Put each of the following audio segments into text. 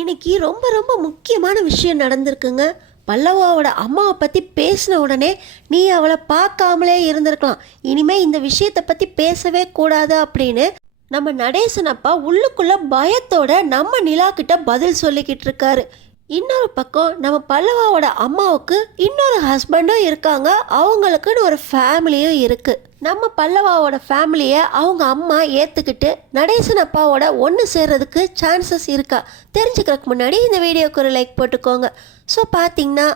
இன்னைக்கு ரொம்ப ரொம்ப முக்கியமான விஷயம் நடந்திருக்குங்க. பல்லவாவோட அம்மாவை பற்றி பேசின உடனே நீ அவளை பார்க்காமலே இருந்திருக்கலாம். இனிமே இந்த விஷயத்தை பற்றி பேசவே கூடாது அப்படின்னு நம்ம நடேசன் அப்பா உள்ளுக்குள்ள பயத்தோட நம்ம நிலா கிட்ட பதில் சொல்லிக்கிட்டு இருக்காரு. இன்னொரு பக்கம் நம்ம பல்லவாவோட அம்மாவுக்கு இன்னொரு ஹஸ்பண்டும் இருக்காங்க. அவங்களுக்குன்னு ஒரு ஃபேமிலியும் இருக்குது நம்ம பல்லவாவோட ஃபேமிலியை அவங்க அம்மா ஏற்றுக்கிட்டு நடேசன் அப்பாவோட ஒன்று சேர்றதுக்கு சான்சஸ் இருக்கா? தெரிஞ்சுக்கிறதுக்கு முன்னாடி இந்த வீடியோக்கு ஒரு லைக் போட்டுக்கோங்க. ஸோ பார்த்தீங்கன்னா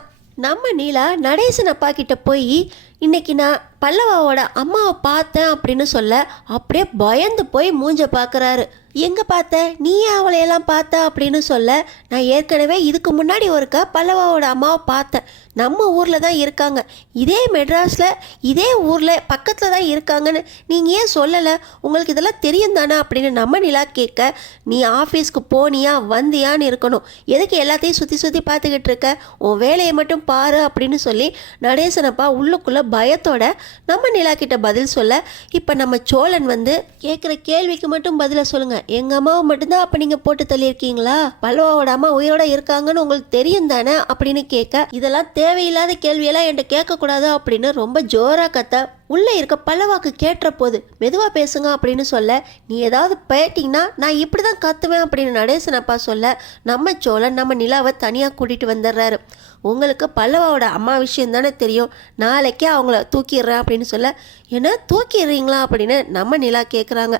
நம்ம நீலா நடேசன் அப்பா கிட்ட போய் இன்னைக்கு நான் பல்லவாவோட அம்மாவை பார்த்தேன் அப்படின்னு சொல்ல அப்படியே பயந்து போய் மூஞ்ச பார்க்குறாரு எங்கே பார்த்த? நீ ஏன் அவளையெல்லாம் பார்த்த? அப்படின்னு சொல்ல நான் ஏற்கனவே இதுக்கு முன்னாடி ஒருக்க பல்லவாவோட அம்மாவை பார்த்தேன். நம்ம ஊரில் தான் இருக்காங்க. இதே மெட்ராஸில் இதே ஊரில் பக்கத்தில் தான் இருக்காங்கன்னு நீங்கள் ஏன் சொல்லலை? உங்களுக்கு இதெல்லாம் தெரியும் தானே? அப்படின்னு நம்ம நிலா கேட்க நீ ஆஃபீஸ்க்கு போனியா வந்தியான்னு இருக்கணும். எதுக்கு எல்லாத்தையும் சுற்றி சுற்றி பார்த்துக்கிட்டு இருக்க? உன் வேலையை மட்டும் பாரு அப்படின்னு சொல்லி நடேசனப்பா உள்ளுக்குள்ளே பயத்தோட நம்ம நிலா கிட்ட பதில் சொல்ல இப்போ நம்ம சோழன் வந்து கேட்குற கேள்விக்கு மட்டும் பதிலை சொல்லுங்கள் எங்கள் அம்மாவை மட்டும்தான் அப்போ நீங்கள் போட்டு தள்ளியிருக்கீங்களா? பல்லவாவோட அம்மா உயிரோட இருக்காங்கன்னு உங்களுக்கு தெரியும் தானே? அப்படின்னு கேட்க இதெல்லாம் தேவையில்லாத கேள்வியெல்லாம் என்கிட்ட கேட்கக்கூடாது அப்படின்னு ரொம்ப ஜோராக கத்த உள்ளே இருக்க பல்லவாக்கு கேட்டுற போது மெதுவாக பேசுங்க அப்படின்னு சொல்ல நீ ஏதாவது பேட்டிங்கன்னா நான் இப்படி தான் கத்துவேன் அப்படின்னு நடேசனப்பா சொல்ல நம்ம சோழன் நம்ம நிலாவை தனியாக கூட்டிகிட்டு வந்துடுறாரு. உங்களுக்கு பல்லவாவோட அம்மா விஷயம் தானே தெரியும். நாளைக்கே அவங்கள தூக்கிடுறேன் அப்படின்னு சொல்ல என்ன தூக்கிடுறீங்களா? அப்படின்னு நம்ம நிலா கேட்குறாங்க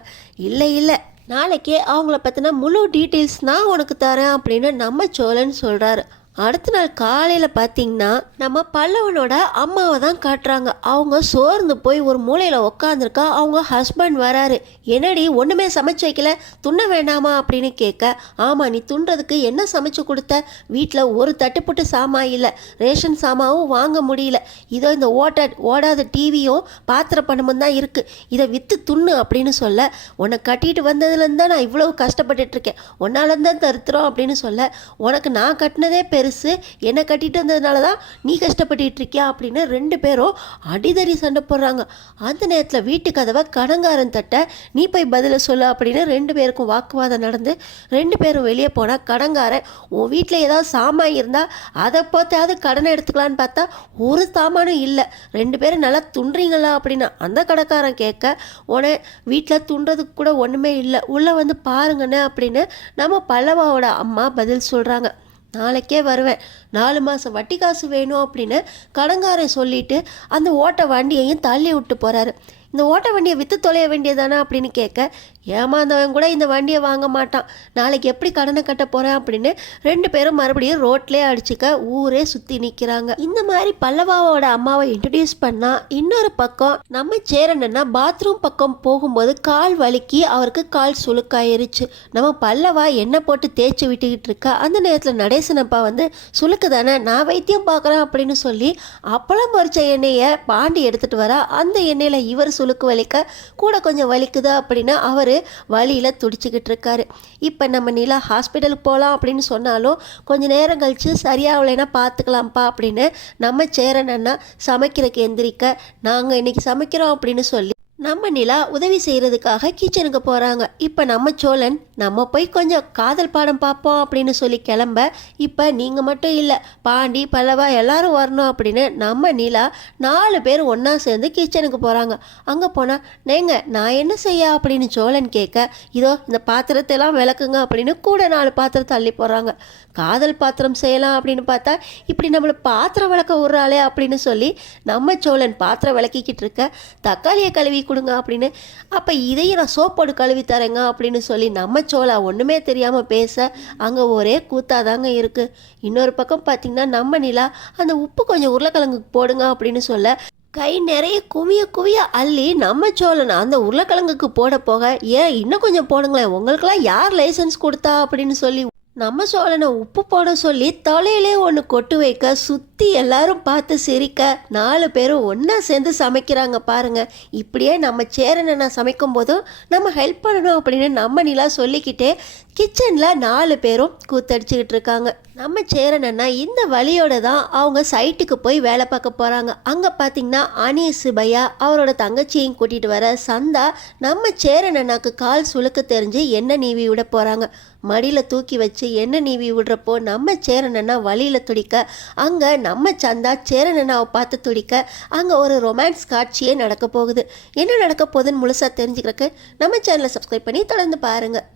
இல்லை இல்லை நாளைக்கே அவங்கள பற்றின முழு டீட்டெயில்ஸ் நான் உனக்கு தரேன் அப்படின்னு நம்ம சோழன் சொல்கிறாரு அடுத்த நாள் காலையில் பார்த்தீங்கன்னா நம்ம பல்லவனோட அம்மாவை தான் காட்டுறாங்க. அவங்க சோர்ந்து போய் ஒரு மூலையில் உக்காந்துருக்கா அவங்க ஹஸ்பண்ட் வராரு. என்னடி ஒன்றுமே சமைச்சு வைக்கல துண்ண வேண்டாமா அப்படின்னு கேட்க ஆமாம் நீ துண்டுறதுக்கு என்ன சமைச்சு கொடுத்த? வீட்டில் ஒரு தட்டுப்புட்டு சாமான் இல்லை ரேஷன் சாமாவும் வாங்க முடியல. இதோ இந்த ஓட்ட ஓடாத டிவியும் பாத்திர பணமும் தான் இருக்குது இதை விற்று துண்ணு அப்படின்னு சொல்ல உன்னை கட்டிட்டு வந்ததுலேருந்து தான் நான் இவ்வளோ கஷ்டப்பட்டுட்ருக்கேன் உன்னாலேருந்து தான் தருத்துறோம் அப்படின்னு சொல்ல உனக்கு நான் கட்டினதே பெரு பெருசு என்னை கட்டிட்டு வந்ததுனால தான் நீ கஷ்டப்பட்டுட்டு இருக்கியா அப்படின்னு ரெண்டு பேரும் அடிதடி சண்டை போடுறாங்க. அந்த நேரத்தில் வீட்டு கதவை கடங்காரன் தட்ட நீ போய் பதிலை சொல்லு அப்படின்னு ரெண்டு பேருக்கும் வாக்குவாதம் நடந்து ரெண்டு பேரும் வெளியே போனால் கடங்காரன் உன் வீட்டில் ஏதாவது சாமான் இருந்தால் அதை பார்த்தாவது கடனை எடுத்துக்கலான்னு பார்த்தா ஒரு சாமானும் இல்லை. ரெண்டு பேரும் நல்லா துண்டுறீங்களா அப்படின்னு அந்த கடைக்காரன் கேட்க உடனே வீட்டில் துண்டுறதுக்கு கூட ஒன்றுமே இல்லை. உள்ளே வந்து பாருங்கண்ணே அப்படின்னு நம்ம பல்லவாவோட அம்மா பதில் சொல்கிறாங்க நாளைக்கே வருவேன். நாலு மாதம் வட்டி காசு வேணும் அப்படின்னு கடங்காரன் சொல்லிட்டு அந்த ஓட்ட வண்டியையும் தள்ளி விட்டு போகிறாரு இந்த ஓட்ட வண்டியை விற்று தொலைய வேண்டியதானா அப்படின்னு கேட்க ஏமாந்தவன் கூட இந்த வண்டியை வாங்க மாட்டான். நாளைக்கு எப்படி கடனை கட்ட போகிறேன் அப்படின்னு ரெண்டு பேரும் மறுபடியும் ரோட்லேயே அடிச்சுக்க ஊரே சுற்றி நிற்கிறாங்க இந்த மாதிரி பல்லவாவோட அம்மாவை இன்ட்ரடியூஸ் பண்ணால் இன்னொரு பக்கம் நம்ம சேரணுன்னா பாத்ரூம் பக்கம் போகும்போது கால் வலுக்கி அவருக்கு கால் சுளுக்காயிருச்சு. நம்ம பல்லவா எண்ணெய் போட்டு தேய்ச்சி விட்டுக்கிட்டு இருக்கா. அந்த நேரத்தில் நடேசனப்பா வந்து சுளுக்கு தானே நான் வைத்தியம் பார்க்குறேன் அப்படின்னு சொல்லி அப்பளம் பொரிச்ச எண்ணெயை பாண்டி எடுத்துகிட்டு வரா. அந்த எண்ணெயில் இவர் சுளுக்கு வலிக்க கூட கொஞ்சம் வலிக்குதா? அப்படின்னு அவர் வழியில் துடிச்சிக்கிட்டு இருக்காரு. இப்போ நம்ம நிலா ஹாஸ்பிட்டலுக்கு போகலாம் அப்படின்னு சொன்னாலும் கொஞ்ச நேரம் கழித்து சரியாகலைன்னா பார்த்துக்கலாம்ப்பா அப்படின்னு நம்ம சேரன் அண்ணா சமைக்கிறக்கு எந்திரிக்க நாங்கள் இன்னைக்கு சமைக்கிறோம் அப்படின்னு சொல்லி நம்ம நிலா உதவி செய்கிறதுக்காக கிச்சனுக்கு போகிறாங்க இப்போ நம்ம சோழன் நம்ம போய் கொஞ்சம் காதல் பாடம் பார்ப்போம் அப்படின்னு சொல்லி கிளம்ப இப்போ நீங்கள் மட்டும் இல்லை பாண்டி பல்லவா எல்லாரும் வரணும் அப்படின்னு நம்ம நிலா நாலு பேர் ஒன்றா சேர்ந்து கிச்சனுக்கு போகிறாங்க அங்கே போனால் நேங்க நான் என்ன செய்ய? அப்படின்னு சோழன் கேட்க இதோ இந்த பாத்திரத்தை எல்லாம் விளக்குங்க அப்படின்னு கூட நாலு பாத்திரம் தள்ளி போகிறாங்க காதல் பாத்திரம் செய்யலாம் அப்படின்னு பார்த்தா இப்படி நம்மளை பாத்திரம் விளக்க விட்றாளே அப்படின்னு சொல்லி நம்ம சோழன் பாத்திரம் விளக்கிக்கிட்டு இருக்க தக்காளியை கழுவி கொடுங்க அப்படின்னு. அப்போ இதையும் நான் சோப்போடு கழுவி தரேங்க அப்படின்னு சொல்லி நம்ம சோழா ஒன்றுமே தெரியாமல் பேச அங்கே ஒரே கூத்தாதாங்க இருக்குது இன்னொரு பக்கம் பார்த்திங்கன்னா நம்ம நிலா அந்த உப்பு கொஞ்சம் உருளைக்கிழங்குக்கு போடுங்க அப்படின்னு சொல்ல கை நிறைய குவிய குவிய அள்ளி நம்ம சோழன் அந்த உருளைக்கிழங்குக்கு போட போக ஏன் இன்னும் கொஞ்சம் போடுங்களேன். உங்களுக்கெல்லாம் யார் லைசன்ஸ் கொடுத்தா? அப்படின்னு சொல்லி நம்ம சோழனை உப்பு போட சொல்லி தலையிலே ஒன்று கொட்டு வைக்க சுற்றி எல்லாரும் பார்த்து சிரிக்க நாலு பேரும் ஒன்றா சேர்ந்து சமைக்கிறாங்க பாருங்க. இப்படியே நம்ம சேரனை நான் சமைக்கும் போதும் நம்ம ஹெல்ப் பண்ணணும் அப்படின்னு நம்ம நிலா சொல்லிக்கிட்டே கிச்சனில் நாலு பேரும் கூத்தடிச்சுக்கிட்டு இருக்காங்க நம்ம சேரன் அண்ணா இந்த வழியோட தான் அவங்க சைட்டுக்கு போய் வேலை பார்க்க போகிறாங்க அங்கே பார்த்தீங்கன்னா அனி சுபையா அவரோட தங்கச்சியையும் கூட்டிகிட்டு வர சந்தா நம்ம சேரன் அண்ணாக்கு கால் சுழுக்க தெரிஞ்சு எண்ணெய் நீவி விட போகிறாங்க மடியில் தூக்கி வச்சு எண்ணெய் நீவி விடுறப்போ நம்ம சேரனண்ணா வழியில் துடிக்க அங்கே நம்ம சந்தா சேரன் அண்ணாவை பார்த்து துடிக்க அங்கே ஒரு ரொமான்ஸ் காட்சியே நடக்க போகுது. என்ன நடக்க போகுதுன்னு முழுசாக தெரிஞ்சுக்கிறக்கு நம்ம சேனலை சப்ஸ்கிரைப் பண்ணி தொடர்ந்து பாருங்கள்